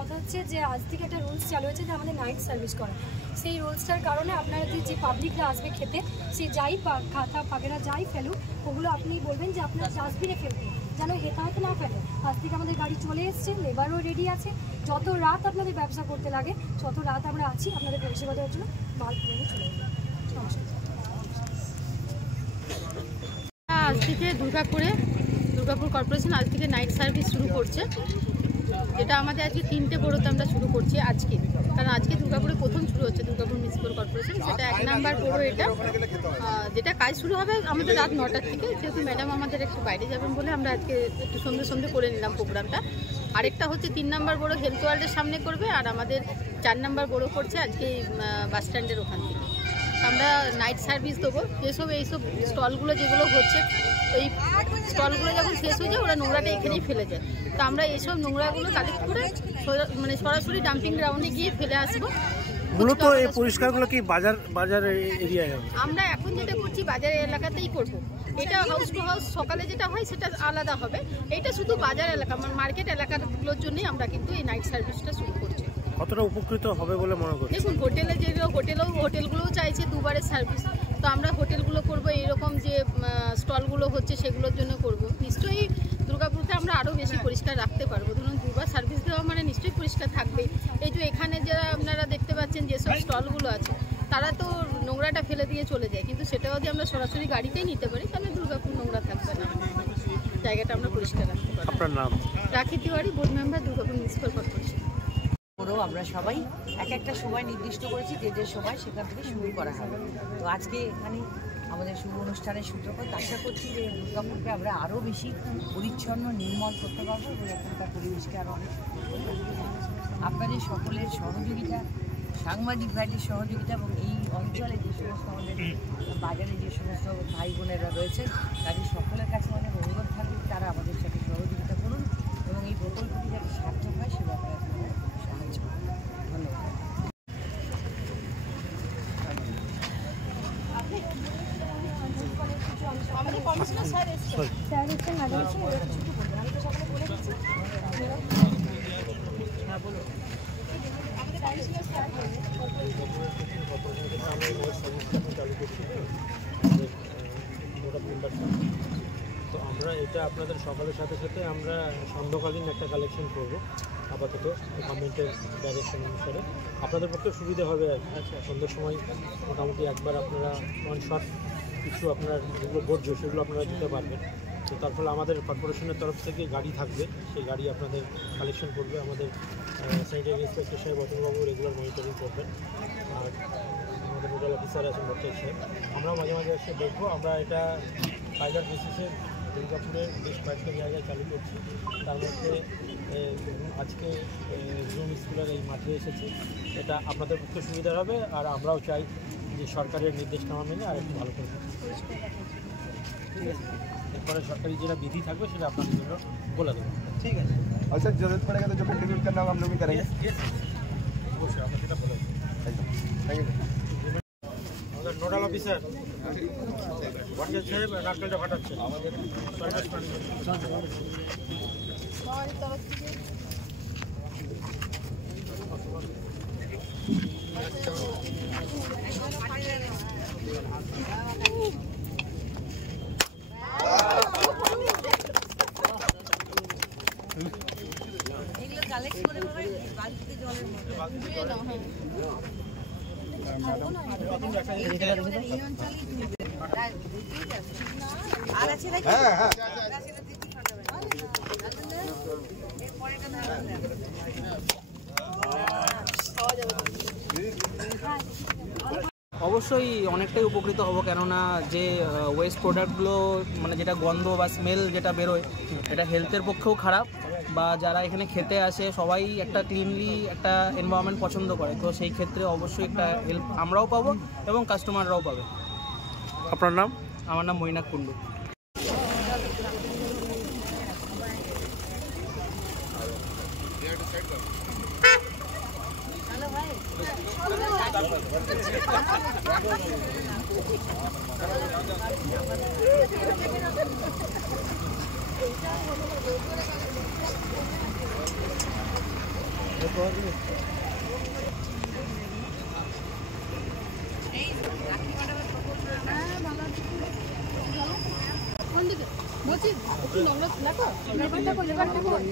কথা হচ্ছে যে আজ থেকে একটা রুলস চালু হয়েছে যে আমাদের নাইট সার্ভিস করা। সেই রুলসটার কারণে আপনারা যে পাবলিকরা আসবে খেতে, সে যাই খাতা পাগেরা যাই ফেলুক, ওগুলো আপনি বলবেন যে আপনার ডাস্টবিনে ফেলবেন, যেন হেতাহতে না ফেলে। আজ থেকে আমাদের গাড়ি চলে এসছে, লেবারও রেডি আছে। যত রাত আপনাদের ব্যবসা করতে লাগে, যত রাত আমরা আছি আপনাদের পরিষেবা দেওয়ার জন্য, মাল কিনে চলে যাবে। আজ থেকে দুর্গাপুর কর্পোরেশন আজ থেকে নাইট সার্ভিস শুরু করছে, যেটা আমাদের আজকে 3টে বোরোতে আমরা শুরু করছি আজকে, কারণ আজকে দুর্গাপুরে প্রথম শুরু হচ্ছে দুর্গাপুর মিউনিসিপ্যাল কর্পোরেশন, সেটা 1 নাম্বার বোরো। এটা যেটা কাজ শুরু হবে আমাদের রাত 9টার থেকে, যেহেতু ম্যাডাম আমাদের একটু বাইরে যাবেন বলে আমরা আজকে একটু সন্ধে করে নিলাম প্রোগ্রামটা। আরেকটা হচ্ছে 3 নাম্বার বোরো হেলথ ওয়ার্ল্ডের সামনে করবে, আর আমাদের 4 নাম্বার বোরো করছে আজকে বাস স্ট্যান্ডের ওখান থেকে। আমরা নাইট সার্ভিস দেবো। এইসব স্টলগুলো যেগুলো হচ্ছে, এই স্টলগুলো যখন শেষ হয়ে যায় ওরা নোংরাটা এখানেই ফেলে যায়, তো আমরা এইসব নোংরাগুলো কালেক্ট করে মানে সরাসরি ডাম্পিং গ্রাউন্ডে গিয়ে ফেলে আসবো। মূলত এই পরিষ্কারগুলো কি বাজার এরিয়ায় হবে? আমরা এখন যেটা করছি বাজার এলাকাতেই করব। এটা হাউস টু হাউস সকালে যেটা হয় সেটা আলাদা হবে, এটা শুধু বাজার এলাকা মার্কেট এলাকাগুলোর জন্যই আমরা কিন্তু এই নাইট সার্ভিসটা শুরু করছি। কতটা উপকৃত হবে বলে মনে করছেন? দেখুন, হোটেলগুলোও চাইছে দুবারের সার্ভিস, তো আমরা হোটেলগুলো করব, এইরকম যে স্টলগুলো হচ্ছে সেগুলোর জন্য করব। নিশ্চয়ই দুর্গাপুরকে আমরা আরও বেশি পরিষ্কার রাখতে পারবো। ধরুন দুবার সার্ভিস দেওয়া মানে নিশ্চয়ই পরিষ্কার থাকবে। এই যে এখানে যারা আপনারা দেখতে পাচ্ছেন যেসব স্টলগুলো আছে, তারা তো নোংরাটা ফেলে দিয়ে চলে যায়, কিন্তু সেটাও যদি আমরা সরাসরি গাড়িতেই নিতে পারি তাহলে দুর্গাপুর নোংরা থাকবে না, জায়গাটা আমরা পরিষ্কার রাখতে পারি। আপনার নাম? রাখি Tiwari, board member, Durgapur municipal corporation. আমরা সবাই একটা সময় নির্দিষ্ট করেছি, যে সময় সেখান থেকে শুরু করা হবে। তো আজকে এখানে আমাদের শুভ অনুষ্ঠানের সূত্রপাত। আশা করছি যে দুর্গাপুরকে আমরা আরও বেশি পরিচ্ছন্ন নির্মল করতে পারবো এবং এখানকার পরিবেশকে আরও অনেক আপনাদের সকলের সহযোগিতা, সাংবাদিক ভাইদের সহযোগিতা এবং এই অঞ্চলে যে সমস্ত আমাদের বাজারে যে সমস্ত ভাই বোনেরা রয়েছেন তাদের সকলের কাছে আমাদের অনুরোধ থাকবে তারা আমাদের সাথে সহযোগিতা করুন এবং এই প্রকল্পটি যাতে সার্থক হয় সে ব্যাপারে সাহায্য করুন। ধন্যবাদ। আমাদের কমিশনার স্যার এসেছেন, ম্যাডাম এসে ওরা ছুটি করবে, আমি তো সকালে বলে দিচ্ছি। হ্যাঁ বলুন। তো আমরা এটা আপনাদের সকালের সাথে সাথে আমরা সন্ধ্যাকালীন একটা কালেকশন করবো আপাতত গভর্নমেন্টের ডাইরেকশন অনুসারে। আপনাদের পক্ষে সুবিধা হবে আর কি। সন্ধ্যার সময় মোটামুটি একবার আপনারা ওয়ান শট কিছু আপনার যেগুলো বর্জ্য সেগুলো আপনারা দিতে পারবেন। তো তার ফলে আমাদের কর্পোরেশনের তরফ থেকে গাড়ি থাকবে, সেই গাড়ি আপনাদের কালেকশন করবে। আমাদের স্যানিটারি ইন্সপেক্টর সাহেব অতনুবাবু রেগুলার মনিটরিং করবেন, আর আমাদের নোডাল অফিসার আছেন ভট্টাচার্য সাহেব। আমরাও মাঝে মাঝে এসে দেখবো। আমরা এটা পাইলট বেসিসে দুর্গাপুরের বেশ কয়েকটা জায়গায় চালু করছি, তার মধ্যে আজকে জুম স্কুলের এই মাঠে এসেছি। এটা আপনাদের পক্ষে সুবিধা হবে, আর আমরাও চাই যে সরকারের নির্দেশনামা মেনে আর একটু ভালো করবে। ঠিক আছে, এরপরে সরকারি যেটা বিধি থাকবে সেটা আপনাদের জন্য বলে দেবো। ঠিক আছে, और सर जरूरत पड़ेगा तो जो कंट्रीब्यूट करना होगा हम लोग भी करेंगे। অবশ্যই আমরা সেটা বলে দেবো। Thank you. আমাদের নোডাল অফিসার ভট্টাচার্য সাহেব নারকেলটা ফাটাচ্ছে আমাদের এগুলো কালেক্ট করে বালতিতে জলের মধ্যে আর আছে নাকি? হ্যাঁ হ্যাঁ অবশ্যই অনেকটাই উপকৃত হব, কেননা যে ওয়েস্ট প্রোডাক্টগুলো মানে যেটা গন্ধ বা স্মেল যেটা বেরোয় এটা হেলথের পক্ষেও খারাপ, বা যারা এখানে খেতে আসে সবাই একটা ক্লিনলি একটা এনভায়রনমেন্ট পছন্দ করে, তো সেই ক্ষেত্রে অবশ্যই একটা হেল্প আমরাও পাবো এবং কাস্টমাররাও পাবে। আপনার নাম? আমার নাম মৈনাক কুণ্ডু। কোন দিকে বলছি একটু নোংরা দেখো লেবারটা কই লেবারটা কই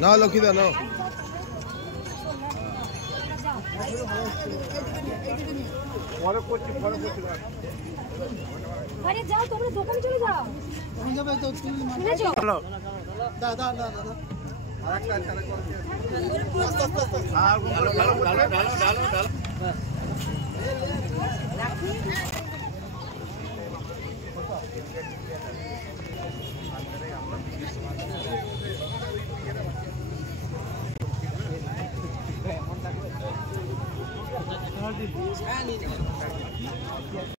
না লক্ষিদা না আরে যাও তোমরা দোকানে চলে যাও শুনেছো